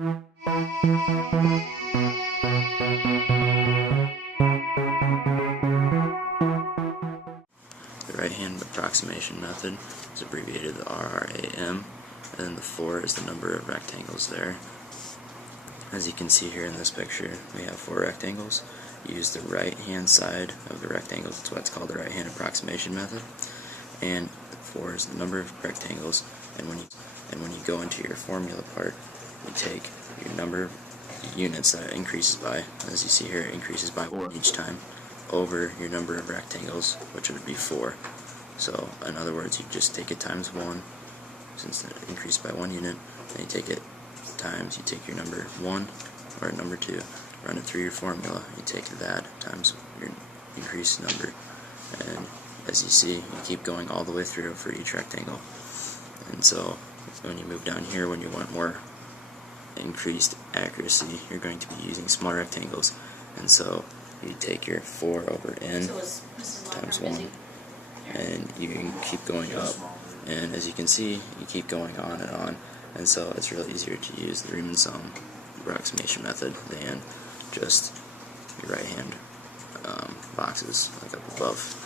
The right-hand approximation method is abbreviated the RRAM, and then the 4 is the number of rectangles there. As you can see here in this picture, we have 4 rectangles. You use the right-hand side of the rectangles, that's why it's called the right-hand approximation method. And 4 is the number of rectangles, and when you go into your formula part, you take your number of units that it increases by, as you see here, it increases by 1 each time, over your number of rectangles, which would be 4. So, in other words, you just take it times 1, since it increased by 1 unit, then you take it times, you take your number 1, or number 2, run it through your formula, you take that times your increased number, and as you see, you keep going all the way through for each rectangle. And so, when you move down here, when you want more increased accuracy, you're going to be using small rectangles, and so you take your 4 over n times 1, and you can keep going up, and as you can see, you keep going on, and so it's really easier to use the Riemann sum approximation method than just your right hand boxes like up above.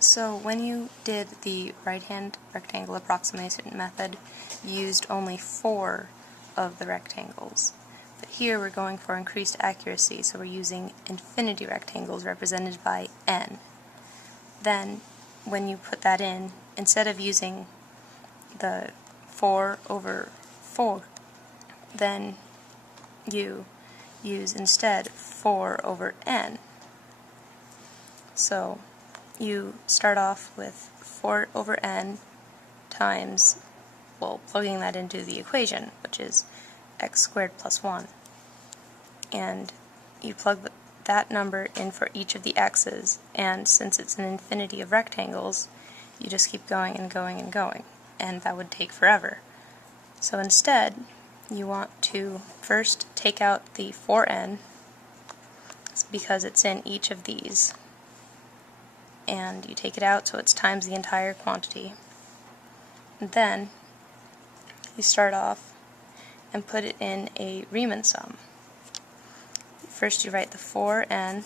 So when you did the right-hand rectangle approximation method, you used only 4 of the rectangles. But here we're going for increased accuracy, so we're using infinity rectangles represented by n. Then, when you put that in, instead of using the 4 over 4, then you use instead 4 over n. So you start off with 4 over n times, well, plugging that into the equation, which is x squared plus 1. And you plug that number in for each of the x's, and since it's an infinity of rectangles, you just keep going and going and going, and that would take forever. So instead, you want to first take out the 4n, because it's in each of these, and you take it out so it's times the entire quantity. And then you start off and put it in a Riemann sum. First you write the 4n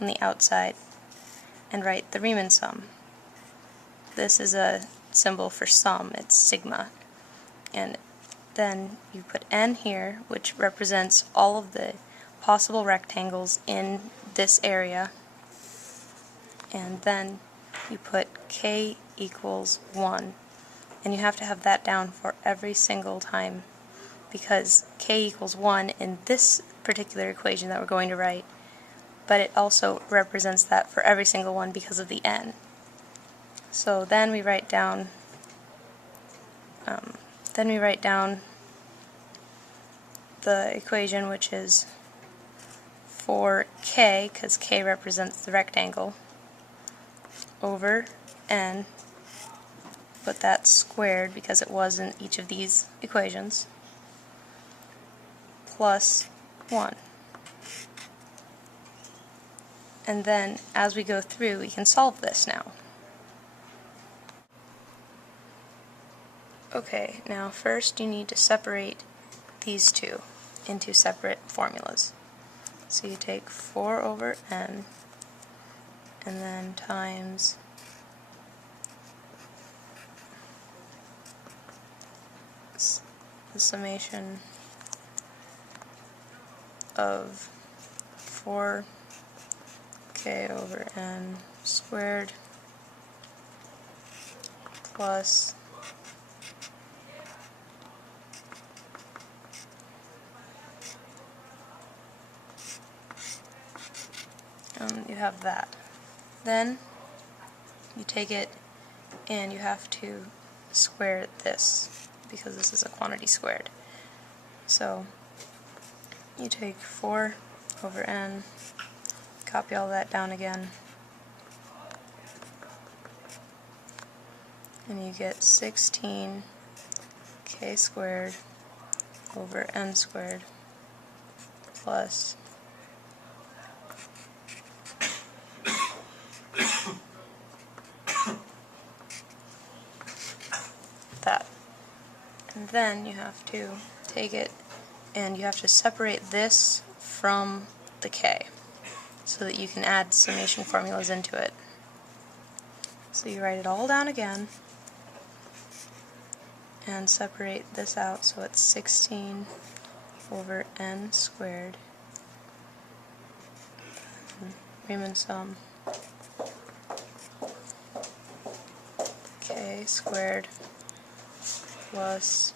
on the outside and write the Riemann sum. This is a symbol for sum, it's sigma. And then you put n here, which represents all of the possible rectangles in this area. And then you put k equals 1. And you have to have that down for every single time, because k equals 1 in this particular equation that we're going to write, but it also represents that for every single one because of the n. So then we write down the equation, which is 4k, because k represents the rectangle, over n, but that's squared because it was in each of these equations, plus 1. And then as we go through, we can solve this now. Okay, now first you need to separate these two into separate formulas. So you take 4 over n and then times the summation of 4k over n squared plus you have that. Then you take it and you have to square this, because this is a quantity squared. So you take 4 over n, copy all that down again, and you get 16k squared over n squared plus And then you have to take it and you have to separate this from the k so that you can add summation formulas into it. So you write it all down again and separate this out so it's 16 over n squared. Riemann sum k squared plus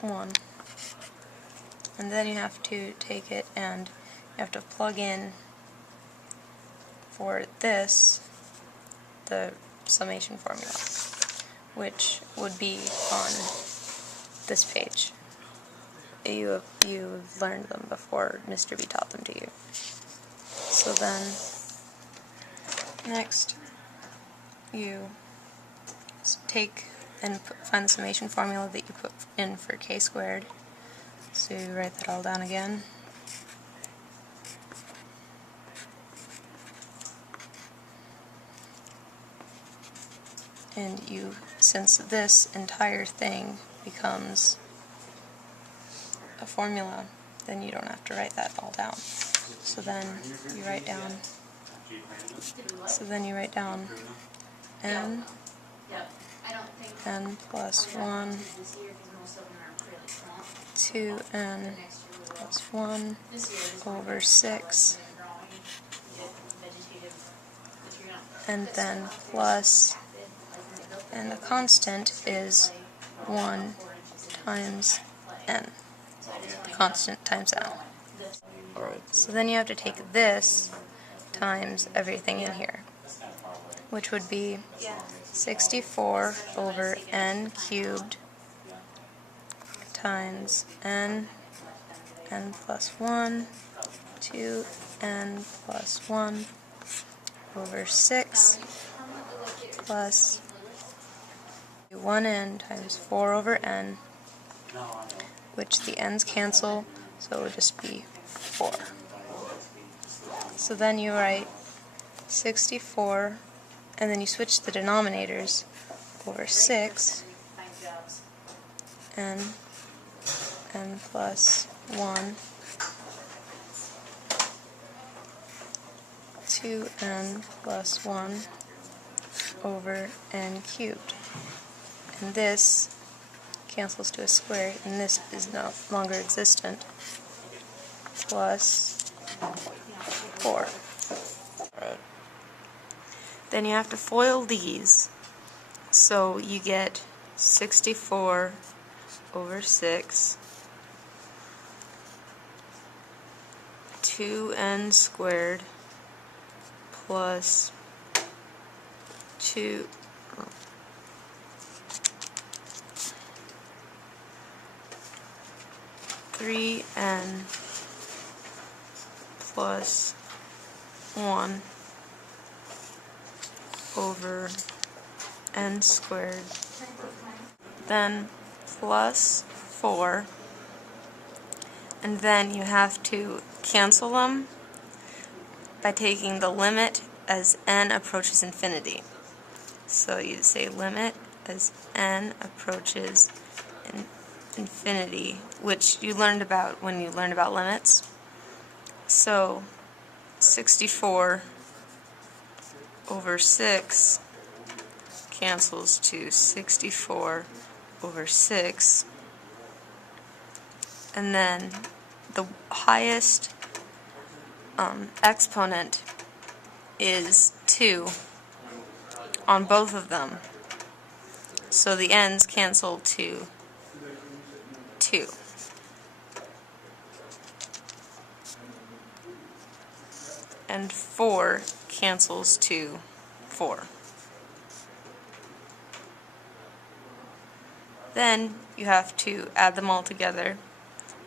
1. And then you have to take it and you have to plug in for this the summation formula, which would be on this page. You've learned them before Mr. B taught them to you. So then, next, you take and find the summation formula that you put in for k squared. So you write that all down again. And you, since this entire thing becomes a formula, then you don't have to write that all down. So then you write down n plus 1, 2n plus 1 over 6, and then plus, and the constant is 1 times n. The constant times n. Alright. So then you have to take this times everything in here, which would be 64 over n cubed times n plus 1, 2n plus 1 over 6 plus 1n times 4 over n, which the n's cancel, so it would just be 4. So then you write 64, and then you switch the denominators over 6, n plus 1, 2n plus 1 over n cubed. And this cancels to a square, and this is no longer existent, plus 4. Alright. Then you have to FOIL these, so you get 64 over 6, 2n squared plus 3n plus 1 over n squared, then plus 4, and then you have to cancel them by taking the limit as n approaches infinity. So you say limit as n approaches infinity, which you learned about when you learned about limits. So 64 over 6 cancels to 64 over 6, and then the highest exponent is 2 on both of them, so the n's cancel to 2. And 4 cancels to 4. Then you have to add them all together.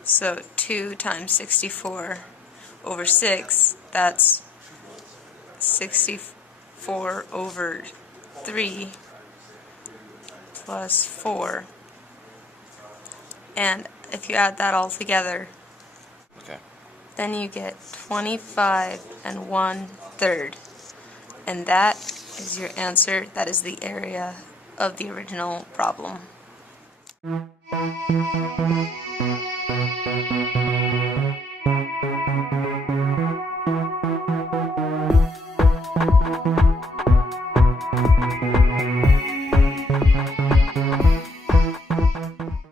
So 2 times 64 over 6, that's 64 over 3 plus 4. And if you add that all together, Okay. then you get 25 1/3. And that is your answer. That is the area of the original problem.